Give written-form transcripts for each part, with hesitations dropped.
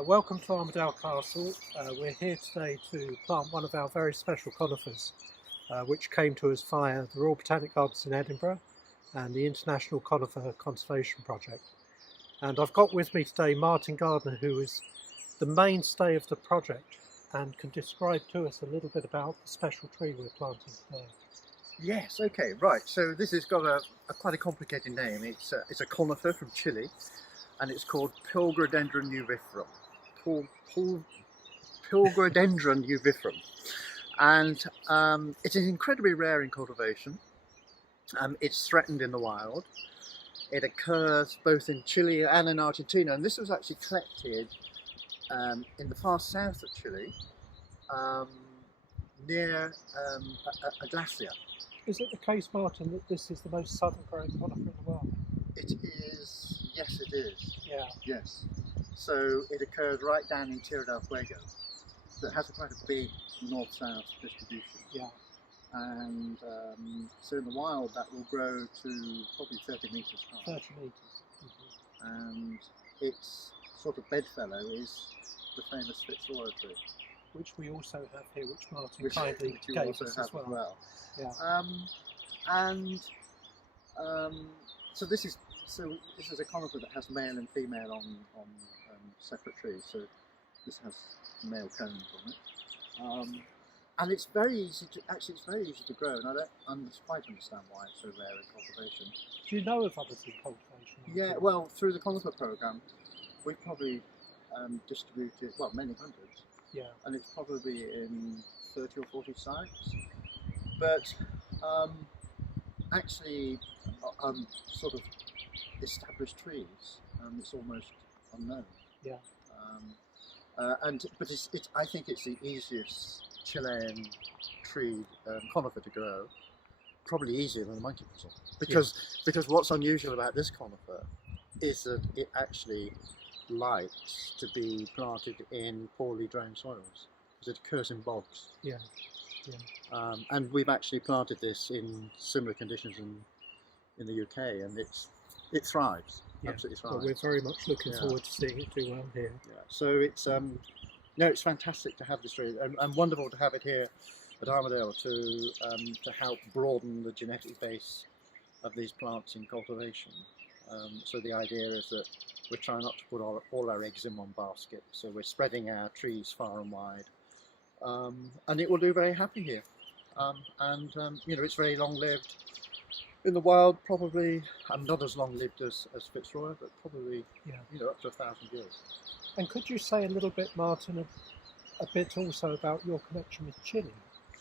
Welcome to Armadale Castle. We're here today to plant one of our very special conifers, which came to us via the Royal Botanic Gardens in Edinburgh and the International Conifer Conservation Project. And I've got with me today Martin Gardner, who is the mainstay of the project and can describe to us a little bit about the special tree we're planting today. Yes, okay, right. So this has got quite a complicated name. It's a conifer from Chile, and it's called Pilgrodendron uviferum. Pilgrodendron uviferum, and it is incredibly rare in cultivation. It's threatened in the wild. It occurs both in Chile and in Argentina, and this was actually collected in the far south of Chile, near a glacier. Is it the case, Martin, that this is the most southern growing conifer in the world? It is, yes it is. Yeah. Yes. So it occurs right down in Tierra del Fuego. So it has quite a big north-south distribution. Yeah. And so in the wild that will grow to probably 30 metres high. 30 metres. Mm-hmm. And its sort of bedfellow is the famous Fitzroy tree. Which we also have here, which Martin kindly gave us as well. Yeah. So this is a conifer that has male and female on separate trees. So this has male cones on it, and it's very easy to grow. And I don't quite understand why it's so rare in cultivation. Do you know of others in cultivation? Yeah, well, through the conifer program, we've probably distributed many hundreds. Yeah. And it's probably in 30 or 40 sites. But actually, sort of established trees, it's almost unknown. Yeah. But I think it's the easiest Chilean tree conifer to grow. Probably easier than the monkey bristle. Because what's unusual about this conifer is that it actually likes to be planted in poorly drained soils, because it occurs in bogs. Yeah. Yeah. And we've actually planted this in similar conditions in the UK, and it thrives. Yeah. Absolutely thrives. Well, we're very much looking forward to seeing it do well here. Yeah. So it's it's fantastic to have this tree, and wonderful to have it here at Armadale to help broaden the genetic base of these plants in cultivation. So the idea is that we're trying not to put all our eggs in one basket, so we're spreading our trees far and wide, and it will do very happy here. It's very long-lived. In the wild, probably, not as long-lived as Fitzroy, but probably up to 1,000 years. And could you say a little bit, Martin, a bit also about your connection with Chile,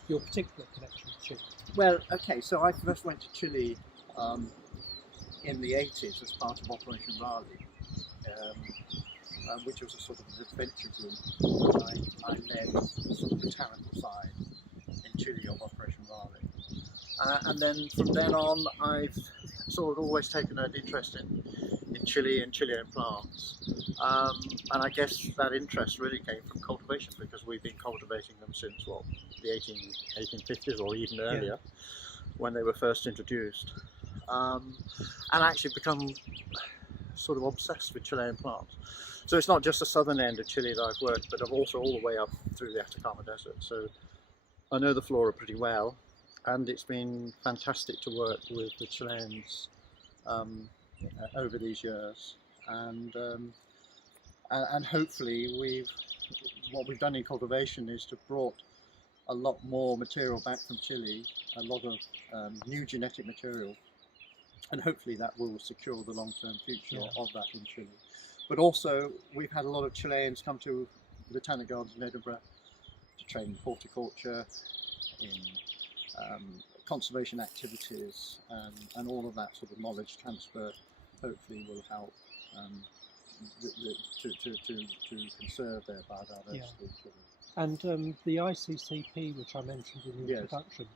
your particular connection with Chile? Well, okay, so I first went to Chile in the 80s as part of Operation Raleigh, which was a sort of an adventure group. I led the sort of botanical side in Chile of Operation Raleigh. And then from then on, I've sort of always taken an interest in Chile and Chilean plants. And I guess that interest really came from cultivation, because we've been cultivating them since, the 1850s or even earlier, when they were first introduced. And actually become sort of obsessed with Chilean plants. So it's not just the southern end of Chile that I've worked, but I've also all the way up through the Atacama Desert. So I know the flora pretty well, and it's been fantastic to work with the Chileans over these years. And hopefully what we've done in cultivation is to brought a lot more material back from Chile, a lot of new genetic material. And hopefully that will secure the long-term future of that in Chile. But also, we've had a lot of Chileans come to the Botanic Gardens in Edinburgh to train in horticulture, in conservation activities, and all of that sort of knowledge transfer hopefully will help to conserve their biodiversity in Chile. And the ICCP, which I mentioned in the introduction,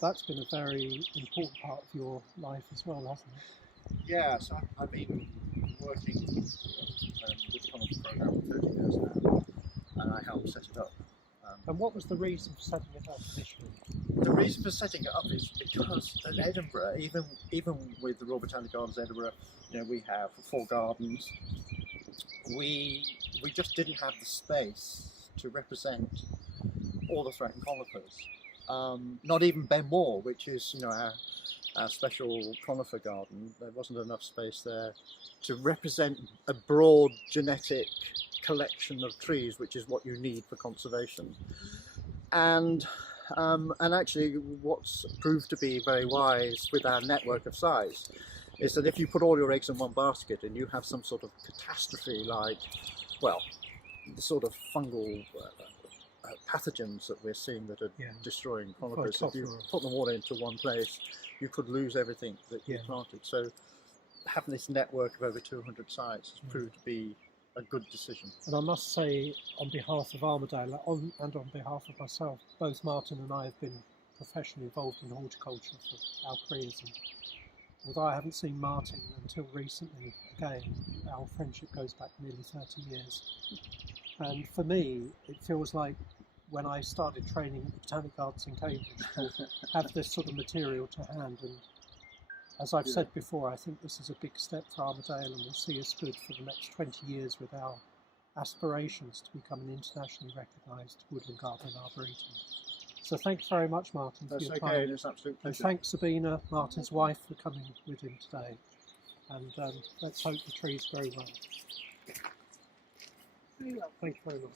that's been a very important part of your life as well, hasn't it? Yeah, so I've been working with the Conifer program for 30 years now, and I helped set it up. And what was the reason for setting it up initially? The reason for setting it up is because at Edinburgh, even with the Royal Botanic Gardens Edinburgh, we have 4 gardens, we just didn't have the space to represent all the threatened conifers. Not even Ben Moor, which is our special conifer garden. There wasn't enough space there to represent a broad genetic collection of trees, which is what you need for conservation. And actually, what's proved to be very wise with our network of size is that if you put all your eggs in one basket and you have some sort of catastrophe, like, well, the sort of fungal pathogens that we're seeing that are destroying conifers, if you put them all into one place, you could lose everything that you planted. So having this network of over 200 sites has proved to be a good decision. And I must say, on behalf of Armadale and on behalf of myself, both Martin and I have been professionally involved in horticulture for our careers. And although I haven't seen Martin until recently, again, our friendship goes back nearly 30 years. And for me, it feels like when I started training at the Botanic Gardens in Cambridge to have this sort of material to hand. And as I've said before, I think this is a big step for Armadale and will see us good for the next 20 years with our aspirations to become an internationally recognised woodland garden and arboretum. So thank you very much, Martin, for your time. It's absolute pleasure. And thanks, Sabina, Martin's wife, for coming with him today. And let's hope the trees grow well. Very well. Thank you very much.